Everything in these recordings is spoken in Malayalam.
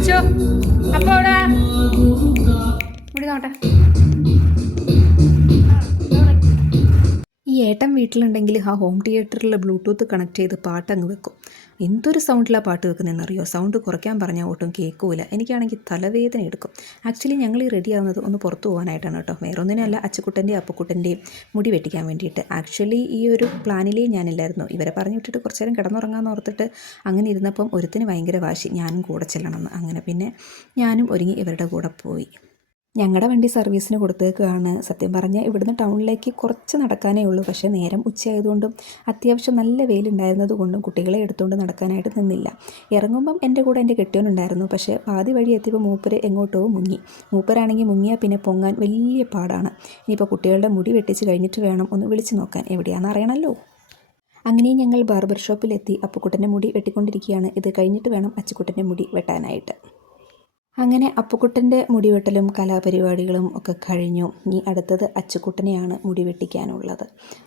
അച്ചോ അപ്പോ ഇവിടെ നോട്ടെ. ഈ ഏട്ടൻ വീട്ടിലുണ്ടെങ്കിൽ ആ ഹോം തിയേറ്ററിൽ ബ്ലൂടൂത്ത് കണക്ട് ചെയ്ത് പാട്ടങ്ങ് വെക്കും. എന്തൊരു സൗണ്ടിലാണ് പാട്ട് വെക്കുന്നതെന്നറിയോ? സൗണ്ട് കുറയ്ക്കാൻ പറഞ്ഞാൽ ഒട്ടും കേൾക്കൂല. എനിക്കാണെങ്കിൽ തലവേദന എടുക്കും. ആക്ച്വലി ഞങ്ങൾ ഈ റെഡി ആവുന്നത് ഒന്ന് പുറത്തു പോകാനായിട്ടാണ് കേട്ടോ. വേറൊന്നിനല്ല, അച്ചുക്കുട്ടൻ്റെയും അപ്പുക്കുട്ടൻ്റെയും മുടി വെട്ടിക്കാൻ വേണ്ടിയിട്ട്. ആക്ച്വലി ഈ ഒരു പ്ലാനിലേ ഞാനില്ലായിരുന്നു. ഇവരെ പറഞ്ഞു വിട്ടിട്ട് കുറച്ച് നേരം കിടന്നുറങ്ങാമെന്ന് ഓർത്തിട്ട് അങ്ങനെ ഇരുന്നപ്പം ഒരുത്തിന് ഭയങ്കര വാശി, ഞാനും കൂടെ ചെല്ലണമെന്ന്. അങ്ങനെ പിന്നെ ഞാനും ഒരുങ്ങി ഇവരുടെ കൂടെ പോയി. ഞങ്ങളുടെ വണ്ടി സർവീസിന് കൊടുത്തേക്കാണ്. സത്യം പറഞ്ഞാൽ ഇവിടുന്ന് ടൗണിലേക്ക് കുറച്ച് നടക്കാനേ ഉള്ളൂ. പക്ഷേ നേരം ഉച്ചയായതുകൊണ്ടും അത്യാവശ്യം നല്ല വെയിലുണ്ടായിരുന്നത് കൊണ്ടും കുട്ടികളെ എടുത്തുകൊണ്ട് നടക്കാനായിട്ട് നിന്നില്ല. ഇറങ്ങുമ്പം എൻ്റെ കൂടെ എൻ്റെ കെട്ടിയോനുണ്ടായിരുന്നു. പക്ഷേ പാതി വഴി എത്തിയപ്പോൾ മൂപ്പര് എങ്ങോട്ടോ മുങ്ങി. മൂപ്പരാണെങ്കിൽ മുങ്ങിയാൽ പിന്നെ പൊങ്ങാൻ വലിയ പാടാണ്. ഇനിയിപ്പോൾ കുട്ടികളുടെ മുടി വെട്ടിച്ച് കഴിഞ്ഞിട്ട് വേണം ഒന്ന് വിളിച്ച് നോക്കാൻ, എവിടെയാണെന്ന് അറിയണമല്ലോ. അങ്ങനെ ഞങ്ങൾ ബാർബർ ഷോപ്പിലെത്തി. അപ്പുക്കുട്ടൻ്റെ മുടി വെട്ടിക്കൊണ്ടിരിക്കുകയാണ്. ഇത് കഴിഞ്ഞിട്ട് വേണം അച്ചുക്കുട്ടൻ്റെ മുടി വെട്ടാനായിട്ട്. അങ്ങനെ അപ്പുക്കുട്ടൻ്റെ മുടിവെട്ടലും കലാപരിപാടികളും ഒക്കെ കഴിഞ്ഞു. ഇനി അടുത്തത് അച്ചുക്കുട്ടനെയാണ് മുടി വെട്ടിക്കാനുള്ളത്.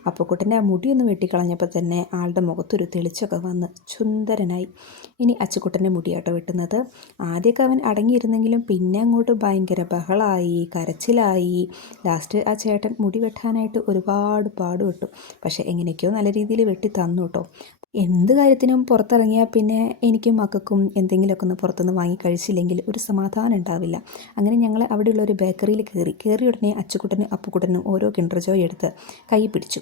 അപ്പുക്കുട്ടൻ്റെ ആ മുടിയൊന്ന് വെട്ടിക്കളഞ്ഞപ്പോൾ തന്നെ ആളുടെ മുഖത്തൊരു തെളിച്ചൊക്കെ വന്ന് സുന്ദരനായി. ഇനി അച്ചുക്കുട്ടൻ്റെ മുടിയാട്ടോ വെട്ടുന്നത്. ആദ്യമൊക്കെ അവൻ അടങ്ങിയിരുന്നെങ്കിലും പിന്നെ അങ്ങോട്ട് ഭയങ്കര ബഹളമായി, കരച്ചിലായി. ലാസ്റ്റ് ആ ചേട്ടൻ മുടി വെട്ടാനായിട്ട് ഒരുപാട് പാടുപെട്ടു. പക്ഷേ എങ്ങനെയൊക്കെയോ നല്ല രീതിയിൽ വെട്ടി തന്നു കേട്ടോ. എന്ത് കാര്യത്തിനും പുറത്തിറങ്ങിയാൽ പിന്നെ എനിക്കും മക്കൾക്കും എന്തെങ്കിലുമൊക്കെ ഒന്ന് പുറത്തുനിന്ന് വാങ്ങി കഴിച്ചില്ലെങ്കിൽ ഒരു സമാധാനം ഉണ്ടാവില്ല. അങ്ങനെ ഞങ്ങൾ അവിടെയുള്ള ഒരു ബേക്കറിയിൽ കയറി ഉടനെ അച്ചുക്കുട്ടനും അപ്പുക്കുട്ടനും ഓരോ കിൻഡർ ജോയ് എടുത്ത് കൈ പിടിച്ചു.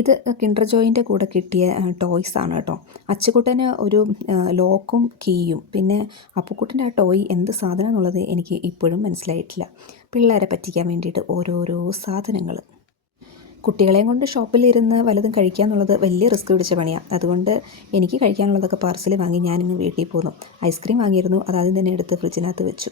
ഇത് കിൻഡർ ജോയിൻ്റെ കൂടെ കിട്ടിയ ടോയ്സ് ആണ് കേട്ടോ. അച്ചുക്കുട്ടന് ഒരു ലോക്കും കീയും, പിന്നെ അപ്പുക്കുട്ടൻ്റെ ആ ടോയ് എന്ത് സാധനം എന്നുള്ളത് എനിക്ക് ഇപ്പോഴും മനസ്സിലായിട്ടില്ല. പിള്ളേരെ പറ്റിക്കാൻ വേണ്ടിയിട്ട് ഓരോരോ സാധനങ്ങൾ. കുട്ടികളെയും കൊണ്ട് ഷോപ്പിലിരുന്ന് വല്ലതും കഴിക്കുക എന്നുള്ളത് വലിയ റിസ്ക് പിടിച്ച പണിയാണ്. അതുകൊണ്ട് എനിക്ക് കഴിക്കാനുള്ളതൊക്കെ പാർസൽ വാങ്ങി ഞാനിങ്ങ് വീട്ടിൽ പോന്നു. ഐസ്ക്രീം വാങ്ങിയിരുന്നു, അതാദ്യം തന്നെ എടുത്ത് ഫ്രിഡ്ജിനകത്ത് വെച്ചു.